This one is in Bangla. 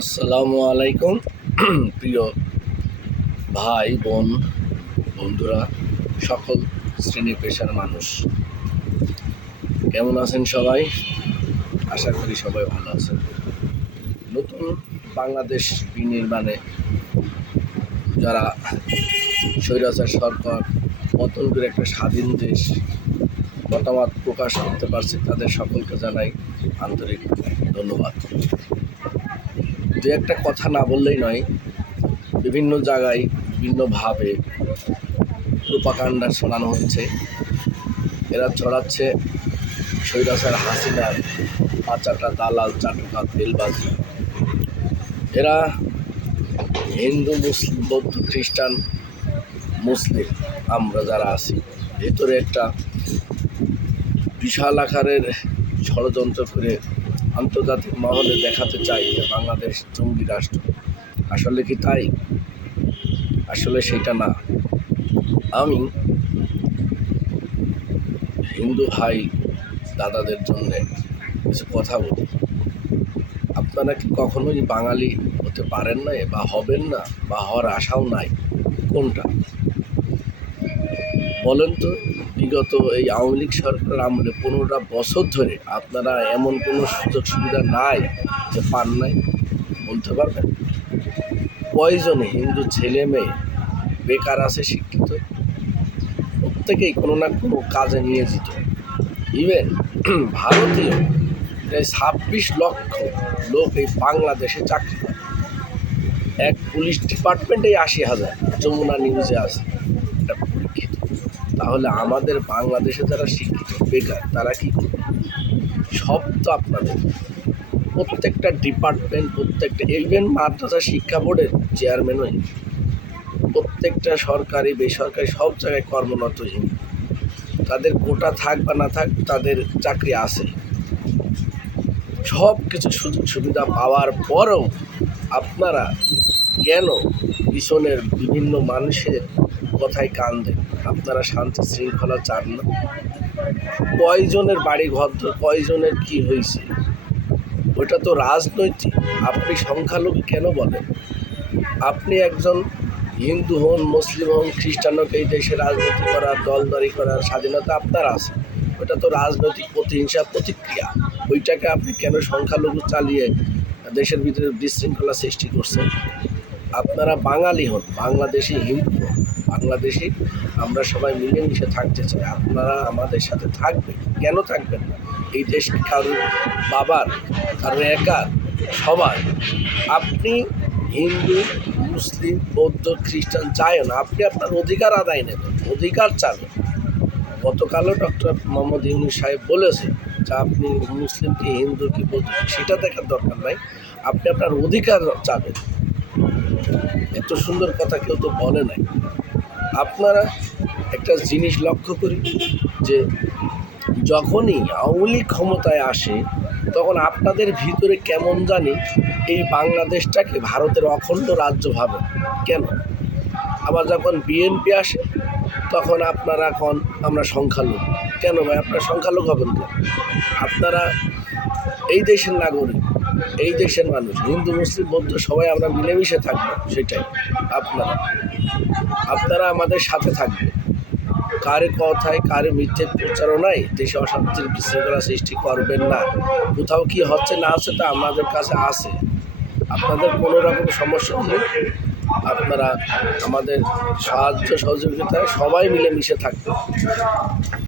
আসসালামু আলাইকুম। প্রিয় ভাই, বোন, বন্ধুরা, সকল শ্রেণি পেশার মানুষ, কেমন আছেন সবাই? আশা করি সবাই ভালো আছেন। নতুন বাংলাদেশ বিনির্মাণে যারা স্বৈরাচার সরকার পতন করে একটা স্বাধীন দেশ মতামত প্রকাশ করতে পারছে, তাদের সকলকে জানাই আন্তরিক ধন্যবাদ। দু একটা কথা না বললেই নয়, বিভিন্ন জায়গায় বিভিন্নভাবে প্রোপাকাণ্ডা শোনানো হচ্ছে। এরা ছড়াচ্ছে সৈরাসার হাসিনার পাঁচাটা দালাল চাটুকা তেলবাজ এরা হিন্দু, মুসলিম, বৌদ্ধ, খ্রিস্টান, মুসলিম, আমরা যারা আছি। ভেতরে একটা বিশাল আকারের ষড়যন্ত্র করে আন্তর্জাতিক মহলে দেখাতে চাই যে বাংলাদেশ জঙ্গি রাষ্ট্র। আসলে কি তাই? আসলে সেটা না। আমি হিন্দু ভাই দাদাদের জন্য কিছু কথা বলি। আপনারা কি কখনোই বাঙালি হতে পারেন না বা হবেন না বা হওয়ার আশাও নাই? কোনটা? বলেন তো, বিগত এই আওয়ামী লীগ সরকারের আমলে পনেরোটা বছর ধরে আপনারা এমন কোনো সুযোগ সুবিধা নাই যে পান নাই, বলতে পারবেন? কয়জনে হিন্দু ছেলে মেয়ে বেকার আছে, শিক্ষিত? প্রত্যেকেই কোনো না কোনো কাজে নিয়ে নিয়োজিত। ইভেন ভারতীয় প্রায় ছাব্বিশ লক্ষ লোক এই বাংলাদেশে চাকরি করে। এক পুলিশ ডিপার্টমেন্টেই আশি হাজার, যমুনা নিউজে আছে। তাহলে আমাদের বাংলাদেশে যারা শিক্ষিত বেকার, তারা কি সব তো আপনাদের। প্রত্যেকটা ডিপার্টমেন্ট, প্রত্যেকটা, ইভেন মাদ্রাসা শিক্ষা বোর্ডের চেয়ারম্যানই প্রত্যেকটা সরকারি, বেসরকারি, সব জায়গায় কর্মরত তাদের কোটা থাক বা না থাক, তাদের চাকরি আছে। সব কিছু সুযোগ সুবিধা পাওয়ার পরেও আপনারা কেন পিছনের বিভিন্ন মানুষের কথায় কান দেন আপনারা শান্তি শৃঙ্খলা চান না। কয়জনের বাড়ি ঘর কয়জনের কি হয়েছে ওটা তো রাজনৈতিক। আপনি সংখ্যালঘু কেন বলেন? আপনি একজন হিন্দু হন, মুসলিম হন, খ্রিস্টান হোক, এই দেশে রাজনীতি করার, দলদারি করার স্বাধীনতা আপনার আছে। ওটা তো রাজনৈতিক প্রতিহিংসা প্রতিক্রিয়া। ওইটাকে আপনি কেন সংখ্যালঘু চালিয়ে দেশের ভিতরে বিশৃঙ্খলা সৃষ্টি করছেন? আপনারা বাঙালি হন, বাংলাদেশি হিন্দু হন। বাংলাদেশি আমরা সবাই মিলেমিশে থাকতে চাই। আপনারা আমাদের সাথে থাকবেন। কেন থাকবেন না? এই দেশ কারোর বাবার, কারও একার, সবার। আপনি হিন্দু, মুসলিম, বৌদ্ধ, খ্রিস্টান চায় না আপনি আপনার অধিকার আদায় নেবেন, অধিকার চাবেন। গতকালও ডক্টর মোহাম্মদ ইউনুস সাহেব বলেছে যে আপনি মুসলিম কি হিন্দু কি বৌদ্ধ সেটা দেখার দরকার নাই। আপনি আপনার অধিকার চাবেন। এত সুন্দর কথা কেউ তো বলে নাই। আপনারা একটা জিনিস লক্ষ্য করি যে যখনই আওয়ামী ক্ষমতায় আসে, তখন আপনাদের ভিতরে কেমন জানি এই বাংলাদেশটাকে ভারতের অখণ্ড রাজ্য ভাবে। কেন? আবার যখন বিএনপি আসে, তখন আপনারা এখন আমরা সংখ্যালঘু। কেন ভাই? আপনারা সংখ্যালঘু হবেন কেন? আপনারা এই দেশের নাগরিক। এই দেশের মানুষ, হিন্দু, মুসলিম, বৌদ্ধ, সবাই আমরা মিলেমিশে থাকব, সেটাই আপনারা। আপনারা আমাদের সাথে থাকবেন। কারে কথায়, কারে মিথ্যে প্রচারণায় দেশে অশান্তির বিশৃঙ্খলা সৃষ্টি করবেন না। কোথাও কি হচ্ছে, না হচ্ছে তা আমাদের কাছে আছে। আপনাদের কোনো রকম সমস্যা হলে আপনারা আমাদের সাহায্য, সহযোগিতায় সবাই মিলে মিশে